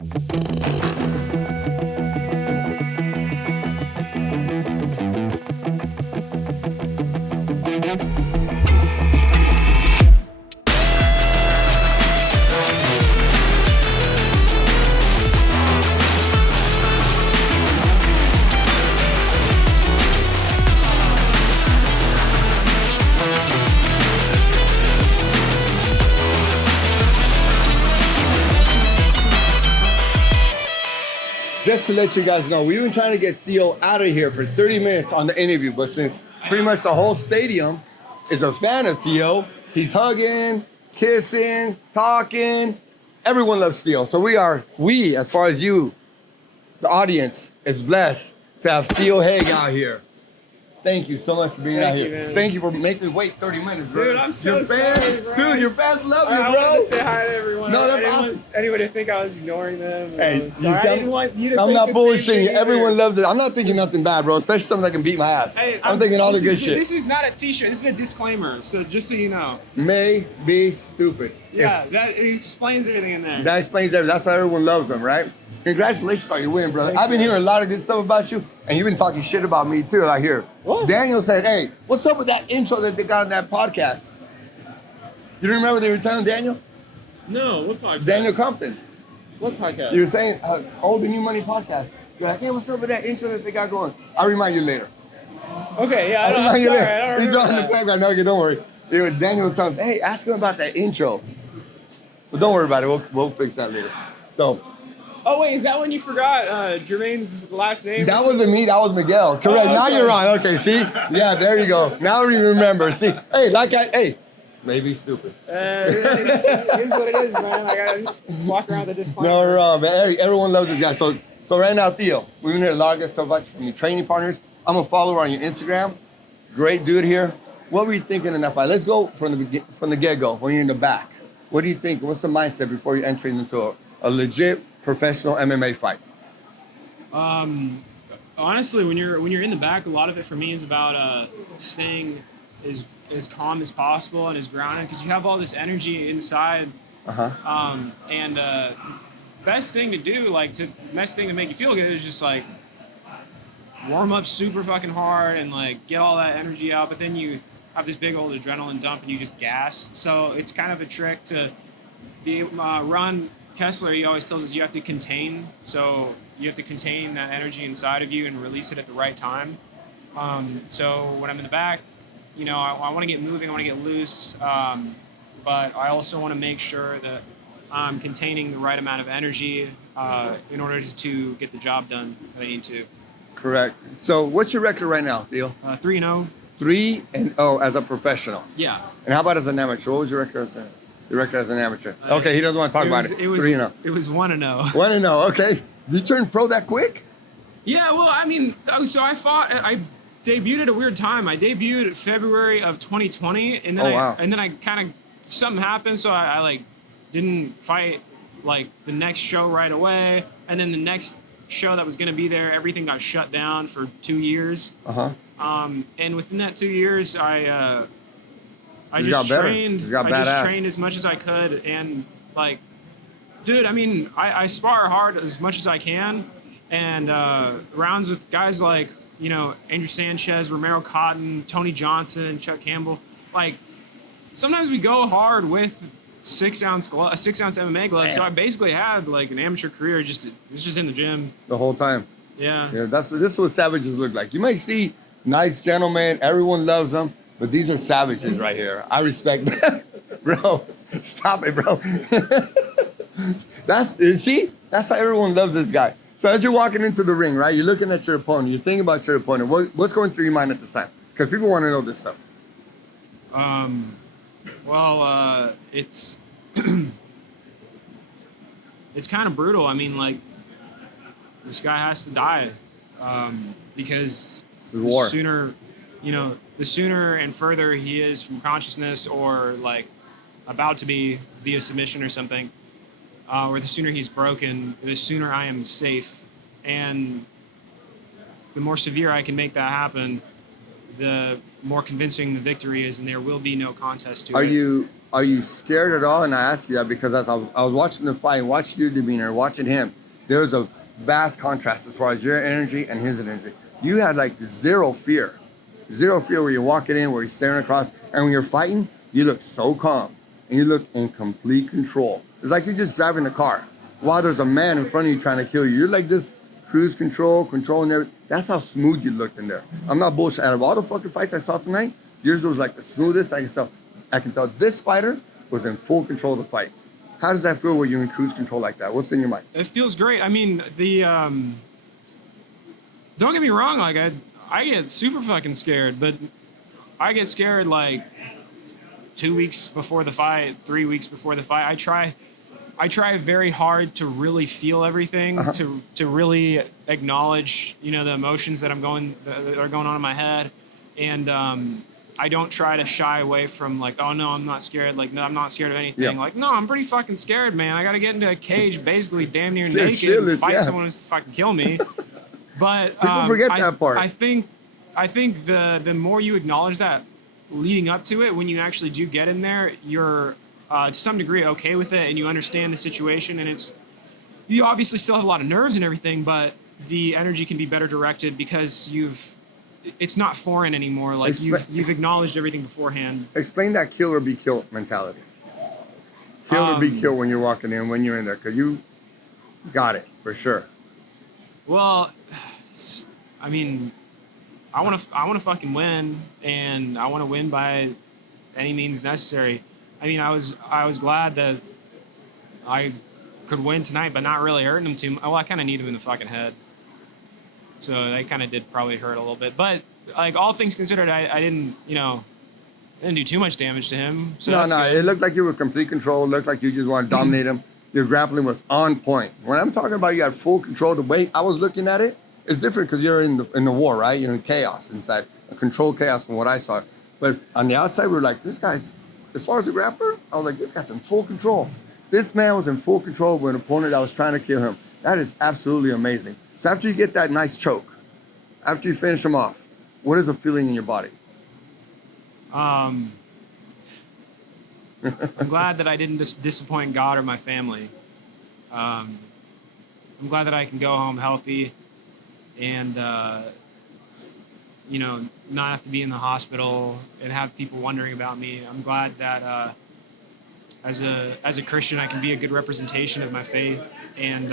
Just to let you guys know, we've been trying to get Theo out of here for 30 minutes on the interview, but since pretty much the whole stadium is a fan of Theo, he's hugging, kissing, talking. Everyone loves Theo. So we, as far as you, the audience, is blessed to have Theo HAIG out here. Thank you so much for being out here. Man. Thank you for making me wait 30 minutes, bro. Dude, I'm so sorry, bro. Dude, your fans love you, bro. I wanted to say hi to everyone. No, that's I didn't awesome. want anybody to think I was ignoring them. Hey, I didn't want you to I'm think not the same bullshitting you. thing Everyone either. loves it. I'm not thinking nothing bad, bro. Especially something that can beat my ass. Hey, I'm thinking all the good shit. This is not a t-shirt. This is a disclaimer. So just so you know. May be stupid. Yeah, that explains everything in there. That explains everything. That's why everyone loves them, right? Congratulations on your win, brother. Thanks, I've been man. hearing a lot of good stuff about you, and you've been talking shit about me too, I hear. What? Daniel said, hey, what's up with that intro that they got on that podcast? You don't remember they were telling Daniel? No, what podcast? Daniel Compton. What podcast? You were saying, Old and New Money podcast. You're like, hey, what's up with that intro that they got going? I'll remind you later. Okay, yeah, I'll I'm remind you sorry. later. I don't He's remember drawing the that. background. No, okay, don't worry. Daniel was telling us, hey, ask him about that intro. But don't worry about it. We'll fix that later. So, Oh, wait, is that when you forgot Jermaine's last name? that wasn't me, that was Miguel. Correct. Oh, Now okay. you're on. Okay, see? Yeah, there you go. Now we remember. See? Hey, maybe stupid. It is what it is, man. I gotta just walk around the disclaimer. No, wrong, man. Everyone loves this guy. So right now, Theo, we've been here a lot of good stuff about you from your training partners. I'm a follower on your Instagram. Great dude here. What were you thinking in that fight? Let's go from the get-go, when you're in the back. What do you think? What's the mindset before you're entering into a legit professional MMA fight? Honestly, when you're in the back, a lot of it for me is about staying as calm as possible and as grounded, because you have all this energy inside. And best thing to do, best thing to make you feel good is just like warm up super fucking hard and like get all that energy out. But then you have this big old adrenaline dump and you just gas. So it's kind of a trick to be Ron Kessler, he always tells us you have to contain. So you have to contain that energy inside of you and release it at the right time. So when I'm in the back, I want to get moving, I want to get loose, but I also want to make sure that I'm containing the right amount of energy in order to get the job done that I need to. Correct. So what's your record right now, Theo? 3-0. 3-0 as a professional. Yeah. And how about as an amateur? What was your record as an amateur? Okay, he doesn't want to talk about it. 3-0. It was 1-0. 1-0, okay. Did you turn pro that quick? Yeah, well, I mean, so I debuted at a weird time. I debuted in February of 2020, and then I kind of, something happened, so I didn't fight the next show right away, and then the next show that was going to be there, everything got shut down for 2 years. And within that 2 years, I just trained as much as I could, and dude, I mean, I spar hard as much as I can, and rounds with guys like, Andrew Sanchez, Romero Cotton, Tony Johnson, Chuck Campbell. Sometimes we go hard with 6-ounce MMA gloves. So I basically had an amateur career just in the gym the whole time. Yeah. Yeah, this is what savages look like. You might see nice gentlemen, everyone loves them, but these are savages right here. I respect them. Bro, stop it, bro. That's how everyone loves this guy. So as you're walking into the ring, right, you're looking at your opponent, you're thinking about your opponent. What's going through your mind at this time? Because people want to know this stuff. Well, it's it's kind of brutal. I mean, this guy has to die because the sooner and further he is from consciousness or about to be via submission or something, or the sooner he's broken, the sooner I am safe. And the more severe I can make that happen, the more convincing the victory is, and there will be no contest to it. are you scared at all? And I ask you that because as I was watching the fight, watching your demeanor, watching him, there's a vast contrast as far as your energy and his energy. You had like zero fear where you're walking in, where you're staring across, and when you're fighting, you look so calm and you look in complete control. It's like you're just driving the car while there's a man in front of you trying to kill you. You're like this cruise controlling everything. That's how smooth you looked in there. I'm not bullshit. Out of all the fucking fights I saw tonight, yours was like the smoothest. I can tell this fighter was in full control of the fight. How does that feel when you're in cruise control like that? What's in your mind? It feels great. I mean, don't get me wrong, like I get super fucking scared, but I get scared like 2 weeks before the fight, 3 weeks before the fight. I try very hard to really feel everything, to really acknowledge, the emotions that are going on in my head, and I don't try to shy away from like, oh no, I'm not scared. Like, no, I'm not scared of anything. Yeah. Like, no, I'm pretty fucking scared, man. I got to get into a cage, basically damn near Still naked, shitless, and fight yeah. someone who's to fucking kill me. But People forget that part. I think the more you acknowledge that leading up to it, when you actually do get in there, you're to some degree okay with it, and you understand the situation, and you obviously still have a lot of nerves and everything, but the energy can be better directed because it's not foreign anymore. Like you've acknowledged everything beforehand. Explain that kill or be killed mentality. Kill or be killed when you're walking in, when you're in there, because you got it for sure. Well, I mean, I want to fucking win, and I want to win by any means necessary. I mean, I was glad that I could win tonight, but not really hurting him too much. Well, I kind of need him in the fucking head, so that kind of did probably hurt a little bit. But like all things considered, I didn't do too much damage to him. So No, good. it looked like you were complete control. It looked like you just want to dominate him. Your grappling was on point. When I'm talking about you had full control, the way I was looking at it, it's different because you're in the war, right? You're in chaos inside, a controlled chaos from what I saw. But on the outside, we were like, this guy's, as far as the grappler, I was like, this guy's in full control. This man was in full control of an opponent that was trying to kill him. That is absolutely amazing. So after you get that nice choke, after you finish him off, what is the feeling in your body? I'm glad that I didn't disappoint God or my family. I'm glad that I can go home healthy and, not have to be in the hospital and have people wondering about me. I'm glad that as a Christian, I can be a good representation of my faith. And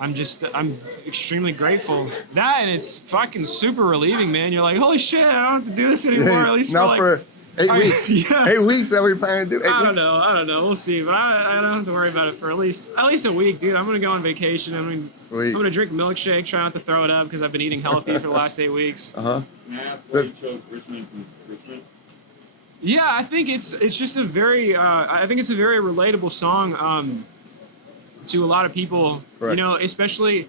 I'm extremely grateful. That, and it's fucking super relieving, man. You're like, holy shit, I don't have to do this anymore. At least now for 8 weeks. Yeah. 8 weeks that we're planning to do. I don't know. We'll see. But I don't have to worry about it for at least a week, dude. I'm gonna go on vacation. I'm gonna drink milkshake, try not to throw it up because I've been eating healthy for the last 8 weeks. Uh-huh. Can I ask why you chose Richmond from Richmond? Yeah, I think it's just a very relatable song to a lot of people. Correct. Especially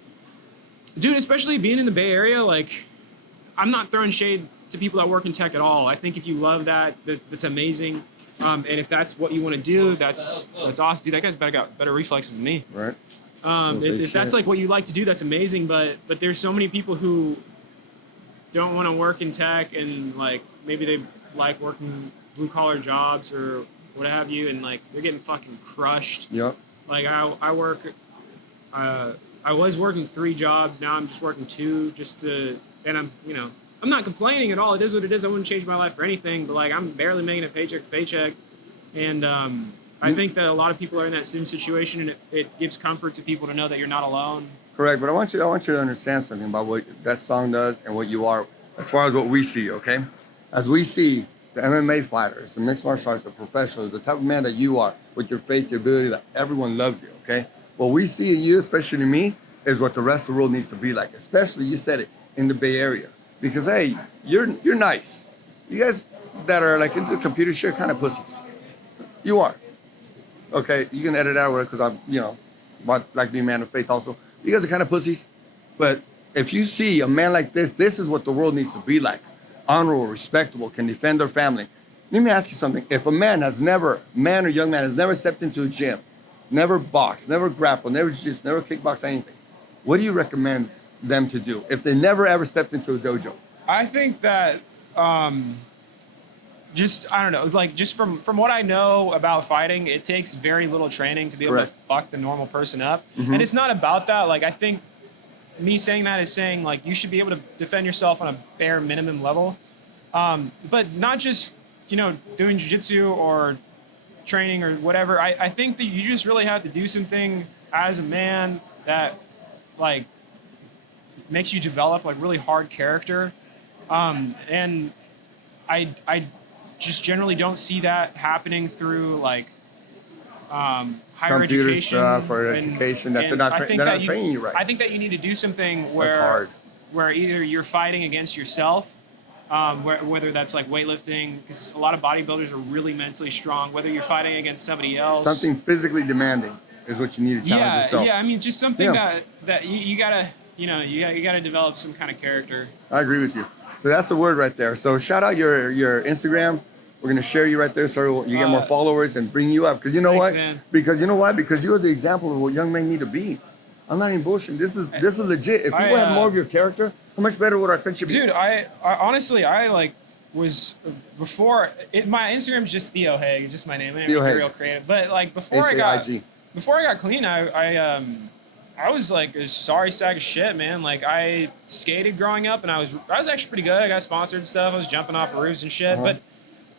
being in the Bay Area. Like, I'm not throwing shade to people that work in tech at all. I think if you love that's amazing. And if that's what you want to do, that's awesome. Dude, that guy's got better reflexes than me. Right. If that's like what you like to do, that's amazing. But there's so many people who don't want to work in tech, and like maybe they like working blue collar jobs or what have you, and like they're getting fucking crushed. Yep. Like I work, I was working 3 jobs. Now I'm just working 2 and I'm not complaining at all. It is what it is. I wouldn't change my life for anything, but like I'm barely making it paycheck to paycheck. And I think that a lot of people are in that same situation, and it gives comfort to people to know that you're not alone. Correct, but I want you to understand something about what that song does and what you are, as far as what we see, okay? As we see the MMA fighters, the mixed martial arts, the professionals, the type of man that you are, with your faith, your ability, that everyone loves you, okay? What we see in you, especially in me, is what the rest of the world needs to be like, especially, you said it, in the Bay Area. Because, hey, you're nice. You guys that are like into computer shit kind of pussies. You are. Okay, you can edit out because I'm, like being a man of faith also. You guys are kind of pussies. But if you see a man like this is what the world needs to be like. Honorable, respectable, can defend their family. Let me ask you something. If a man or young man has never stepped into a gym, never boxed, never grappled, never jiu-jitsu, never kickboxed, anything, what do you recommend them to do if they never ever stepped into a dojo? I think that just I don't know, like just from what I know about fighting, it takes very little training to be able Correct. to fuck the normal person up. And it's not about that. Like I think me saying that is saying like you should be able to defend yourself on a bare minimum level, but not just doing jiu-jitsu or training or whatever. I think that you just really have to do something as a man that like makes you develop like really hard character, and I just generally don't see that happening through like higher Computer education stuff or education that they're not I think they're that not training you right. I think that you need to do something That's hard. where either you're fighting against yourself, whether that's like weightlifting, because a lot of bodybuilders are really mentally strong. Whether you're fighting against somebody else, Something physically demanding is what you need to challenge yourself. yeah. I mean, just something Yeah. that you gotta you gotta develop some kind of character. I agree with you. So that's the word right there. So shout out your Instagram. We're gonna share you right there so you get more followers and bring you up. Because you know Thanks, what? man. Because you know why? Because you're the example of what young men need to be. I'm not even bullshitting. This is legit. If people had more of your character, how much better would our country be? Dude, I honestly like was before my Instagram's just THEO HAIG, just my name. I didn't THEO make it HAIG. real creative, but like before I got HAIG. clean, I was like a sorry sack of shit, man. Like I skated growing up, and I was actually pretty good. I got sponsored and stuff. I was jumping off roofs and shit, but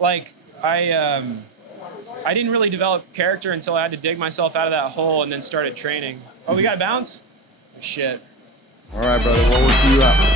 like I didn't really develop character until I had to dig myself out of that hole and then started training. Oh, we got to bounce? Shit. All right, brother. Well, we'll see you out.